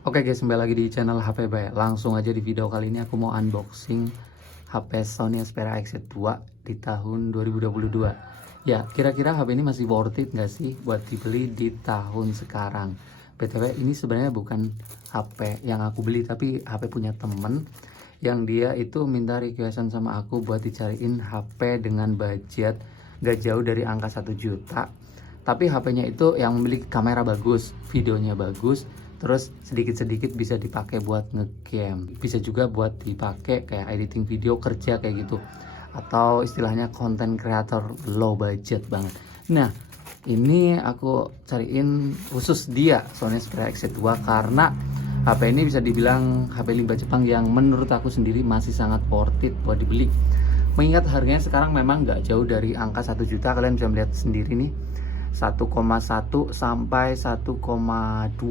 Oke guys, kembali lagi di channel HP Bay. Langsung aja di video kali ini aku mau unboxing HP Sony Xperia XZ2 di tahun 2022. Ya, kira-kira HP ini masih worth it nggak sih buat dibeli di tahun sekarang? BTW ini sebenarnya bukan HP yang aku beli, tapi HP punya temen yang dia itu minta requestan sama aku buat dicariin HP dengan budget gak jauh dari angka 1 juta. Tapi HP-nya itu yang memiliki kamera bagus, videonya bagus, terus sedikit-sedikit bisa dipakai buat ngegame, bisa juga buat dipakai kayak editing video kerja kayak gitu, atau istilahnya content creator low budget banget. Nah, ini aku cariin khusus dia Sony Xperia XZ2 karena HP ini bisa dibilang HP limbah Jepang yang menurut aku sendiri masih sangat worth it buat dibeli. Mengingat harganya sekarang memang nggak jauh dari angka 1 juta, kalian bisa melihat sendiri nih, 1,1 sampai 1,2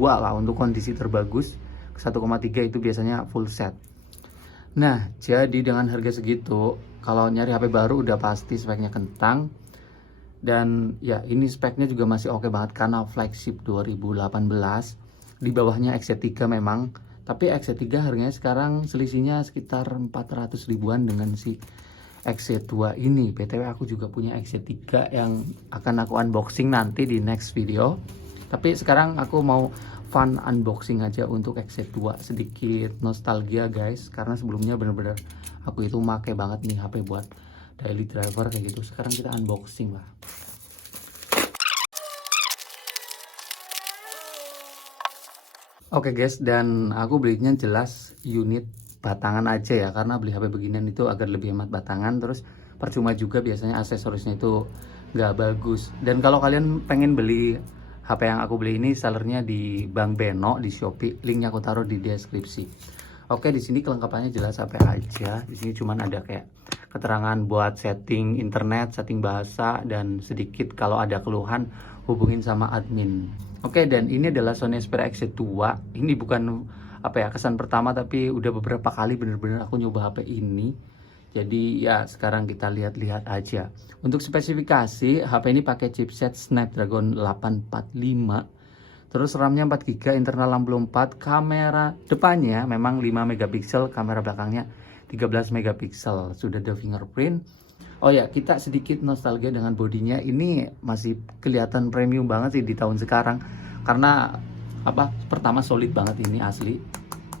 lah untuk kondisi terbagus. 1,3 itu biasanya full set. Nah, jadi dengan harga segitu, kalau nyari HP baru udah pasti speknya kentang. Dan ya ini speknya juga masih oke banget karena flagship 2018. Di bawahnya XZ3 memang, tapi XZ3 harganya sekarang selisihnya sekitar 400 ribuan dengan si XZ2 ini. BTW aku juga punya XZ3 yang akan aku unboxing nanti di next video. Tapi sekarang aku mau fun unboxing aja untuk XZ2, sedikit nostalgia guys, karena sebelumnya bener-bener aku itu make banget nih HP buat daily driver kayak gitu. Sekarang kita unboxing lah. Oke guys, dan aku belinya jelas unit batangan aja ya, karena beli HP beginian itu agar lebih hemat batangan. Terus percuma juga biasanya aksesorisnya itu nggak bagus. Dan kalau kalian pengen beli HP yang aku beli ini, sellernya di Bang Beno di Shopee, linknya aku taruh di deskripsi. Oke, di sini kelengkapannya jelas HP aja. Di sini cuman ada kayak keterangan buat setting internet, setting bahasa, dan sedikit kalau ada keluhan hubungin sama admin. Oke, dan ini adalah Sony Xperia XZ2. Ini bukan apa ya, kesan pertama, tapi udah beberapa kali bener-bener aku nyoba HP ini. Jadi ya sekarang kita lihat-lihat aja. Untuk spesifikasi, HP ini pakai chipset Snapdragon 845. Terus RAM-nya 4 GB, internal 64, kamera depannya memang 5 megapiksel, kamera belakangnya 13 megapiksel. Sudah ada fingerprint. Oh ya, kita sedikit nostalgia dengan bodinya. Ini masih kelihatan premium banget sih di tahun sekarang. Karena apa? Pertama solid banget ini asli.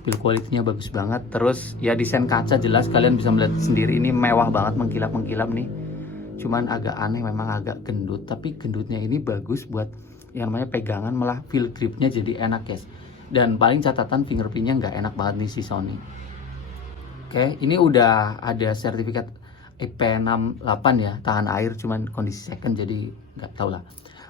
Build quality-nya bagus banget. Terus ya desain kaca jelas kalian bisa melihat sendiri, ini mewah banget, mengkilap-mengkilap nih. Cuman agak aneh, memang agak gendut, tapi gendutnya ini bagus buat yang namanya pegangan, malah feel gripnya jadi enak guys. Dan paling catatan fingerprintnya nggak enak banget nih si Sony. Oke, ini udah ada sertifikat IP68 ya, tahan air, cuman kondisi second jadi nggak tahu lah.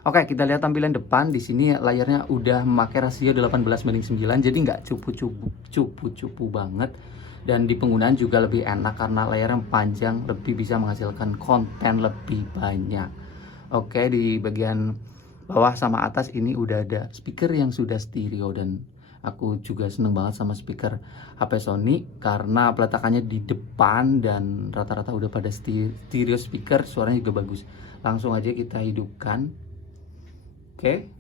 Oke, kita lihat tampilan depan. Di sini layarnya udah memakai rasio 18:9, jadi nggak cupu-cupu banget. Dan di penggunaan juga lebih enak karena layarnya panjang, lebih bisa menghasilkan konten lebih banyak. Oke, di bagian bawah sama atas ini udah ada speaker yang sudah stereo, dan aku juga seneng banget sama speaker HP Sony karena peletakannya di depan dan rata-rata udah pada stereo speaker, suaranya juga bagus. Langsung aja kita hidupkan. Oke.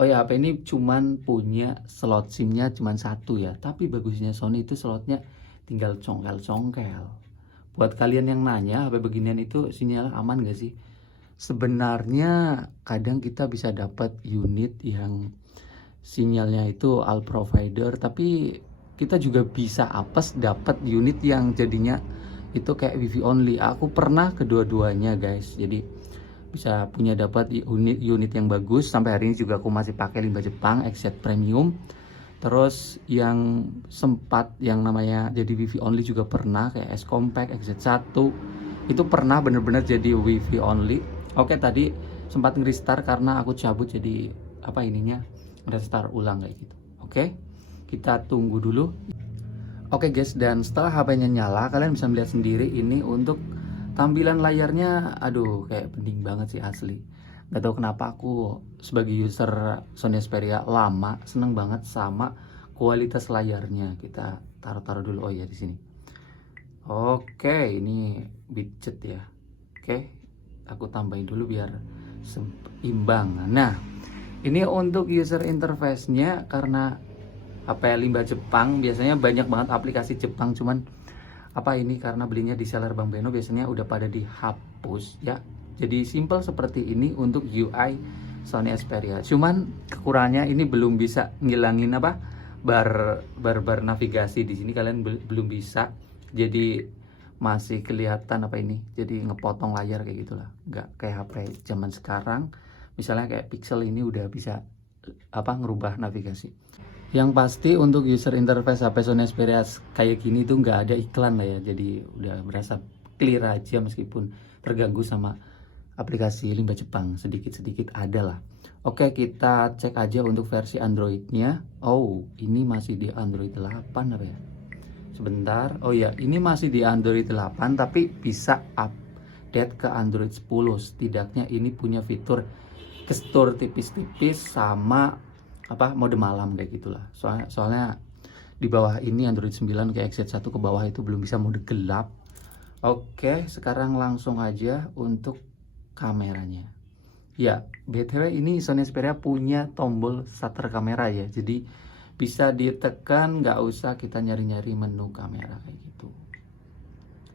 Oh ya, HP ini cuman punya slot SIM-nya cuman satu ya, tapi bagusnya Sony itu slotnya tinggal congkel-congkel. Buat kalian yang nanya HP beginian itu sinyal aman gak sih? Sebenarnya kadang kita bisa dapat unit yang sinyalnya itu all provider, tapi kita juga bisa apes dapat unit yang jadinya itu kayak wifi only. Aku pernah kedua-duanya guys, jadi bisa punya dapat unit yang bagus. Sampai hari ini juga aku masih pakai limbah Jepang XZ Premium. Terus yang sempat yang namanya jadi wifi only juga pernah, kayak S Compact XZ1 itu pernah bener-bener jadi wifi only. Oke, tadi sempat nge-restart karena aku cabut, jadi apa ininya restart ulang kayak gitu. Oke, kita tunggu dulu. Oke guys, dan setelah HP-nya nyala, kalian bisa melihat sendiri ini untuk tampilan layarnya. Aduh, kayak bening banget sih asli. Gak tahu kenapa aku sebagai user Sony Xperia lama seneng banget sama kualitas layarnya. Kita taruh-taruh dulu. Oh ya, di sini. Oke, ini widget ya. Oke, aku tambahin dulu biar seimbang. Nah, Ini untuk user interface-nya, karena HP limbah Jepang biasanya banyak banget aplikasi Jepang, cuman ini karena belinya di seller Bang Beno biasanya udah pada dihapus ya. Jadi simple seperti ini untuk UI Sony Xperia. Cuman kekurangannya ini belum bisa ngilangin bar navigasi di sini, kalian belum bisa. Jadi masih kelihatan jadi ngepotong layar kayak gitulah. Nggak kayak HP zaman sekarang. Misalnya kayak Pixel ini udah bisa ngerubah navigasi. Yang pasti untuk user interface HP Sony Xperia kayak gini tuh nggak ada iklan lah ya. Jadi udah berasa clear aja meskipun terganggu sama aplikasi limbah Jepang. Sedikit-sedikit ada lah. Oke, kita cek aja untuk versi Androidnya. Oh, ini masih di Android 8 apa ya? Sebentar. Oh ya, ini masih di Android 8 tapi bisa update ke Android 10. Setidaknya ini punya fitur gestur tipis-tipis sama mode malam kayak gitulah. Soalnya di bawah ini Android 9 kayak XZ1 ke bawah itu belum bisa mode gelap. Oke, sekarang langsung aja untuk kameranya. Ya, BTW ini Sony Xperia punya tombol shutter kamera ya. Jadi bisa ditekan, nggak usah kita nyari-nyari menu kamera kayak gitu.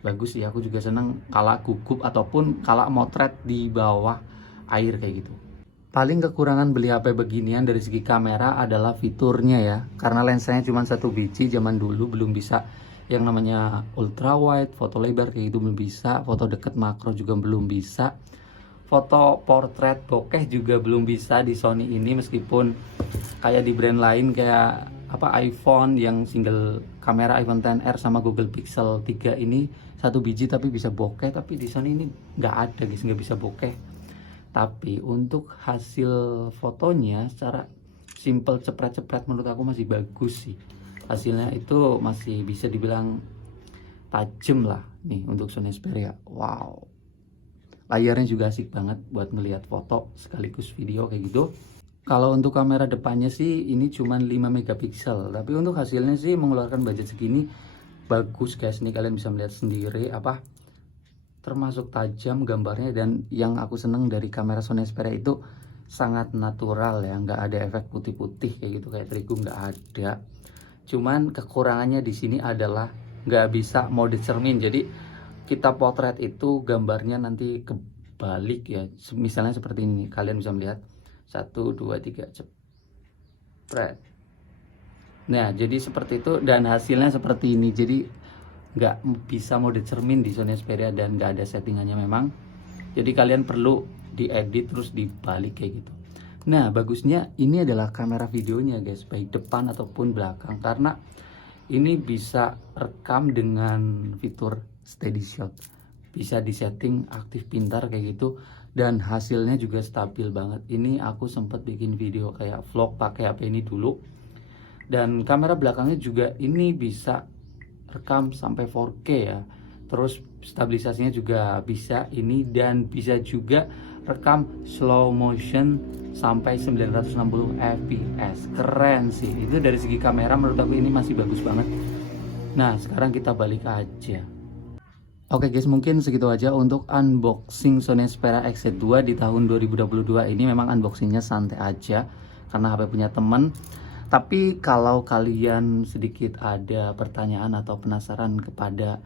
Bagus sih, aku juga seneng kalau gugup ataupun kalau motret di bawah air kayak gitu. Paling kekurangan beli HP beginian dari segi kamera adalah fiturnya ya. Karena lensanya cuma satu biji, zaman dulu belum bisa yang namanya ultra wide, foto lebar kayak gitu belum bisa, foto deket makro juga belum bisa, foto portrait bokeh juga belum bisa di Sony ini, meskipun kayak di brand lain kayak iPhone yang single kamera iPhone XR sama Google Pixel 3 ini satu biji tapi bisa bokeh, tapi di Sony ini nggak ada guys, nggak bisa bokeh. Tapi untuk hasil fotonya secara simple cepret-cepret menurut aku masih bagus sih. Hasilnya itu masih bisa dibilang tajam lah nih untuk Sony Xperia. Wow. Layarnya juga asik banget buat ngelihat foto sekaligus video kayak gitu. Kalau untuk kamera depannya sih ini cuma 5 megapiksel, tapi untuk hasilnya sih mengeluarkan budget segini bagus guys. Nih kalian bisa melihat sendiri termasuk tajam gambarnya, dan yang aku seneng dari kamera Sony Xperia itu sangat natural ya, nggak ada efek putih-putih kayak gitu kayak terigu, nggak ada. Cuman kekurangannya di sini adalah nggak bisa mode cermin. Jadi kita potret itu gambarnya nanti kebalik ya. Misalnya seperti ini, kalian bisa melihat 1, 2, 3 cepret. Nah jadi seperti itu dan hasilnya seperti ini. Jadi nggak bisa mode cermin di Sony Xperia dan nggak ada settingannya memang. Jadi kalian perlu diedit terus dibalik kayak gitu. Nah bagusnya ini adalah kamera videonya guys, baik depan ataupun belakang, karena ini bisa rekam dengan fitur steady shot, bisa disetting aktif pintar kayak gitu, dan hasilnya juga stabil banget. Ini aku sempat bikin video kayak vlog pakai HP ini dulu, dan kamera belakangnya juga ini bisa rekam sampai 4K ya. Terus stabilisasinya juga bisa ini, dan bisa juga rekam slow motion sampai 960 fps. Keren sih. Itu dari segi kamera menurut aku ini masih bagus banget. Nah, sekarang kita balik aja. Oke guys, mungkin segitu aja untuk unboxing Sony Xperia XZ2 di tahun 2022 ini. Memang unboxingnya santai aja karena HP punya temen. Tapi kalau kalian sedikit ada pertanyaan atau penasaran kepada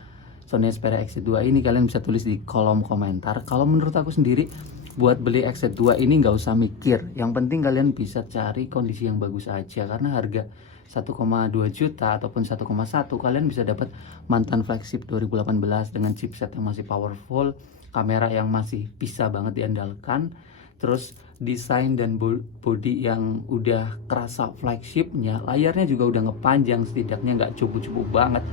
Sony Xperia XZ2 ini, kalian bisa tulis di kolom komentar. Kalau menurut aku sendiri, buat beli XZ2 ini nggak usah mikir. Yang penting kalian bisa cari kondisi yang bagus aja. Karena harga 1,2 juta ataupun 1,1 kalian bisa dapat mantan flagship 2018 dengan chipset yang masih powerful, kamera yang masih bisa banget diandalkan, terus desain dan body yang udah kerasa flagshipnya, layarnya juga udah ngepanjang, setidaknya nggak cupu-cupu banget,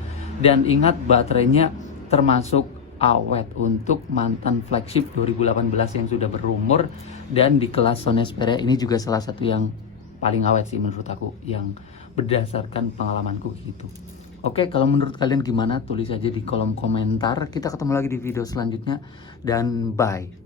dan ingat baterainya termasuk awet untuk mantan flagship 2018 yang sudah berumur, dan di kelas Sony Xperia ini juga salah satu yang paling awet sih menurut aku, yang berdasarkan pengalamanku gitu. Oke, kalau menurut kalian gimana? Tulis aja di kolom komentar. Kita ketemu lagi di video selanjutnya, dan bye.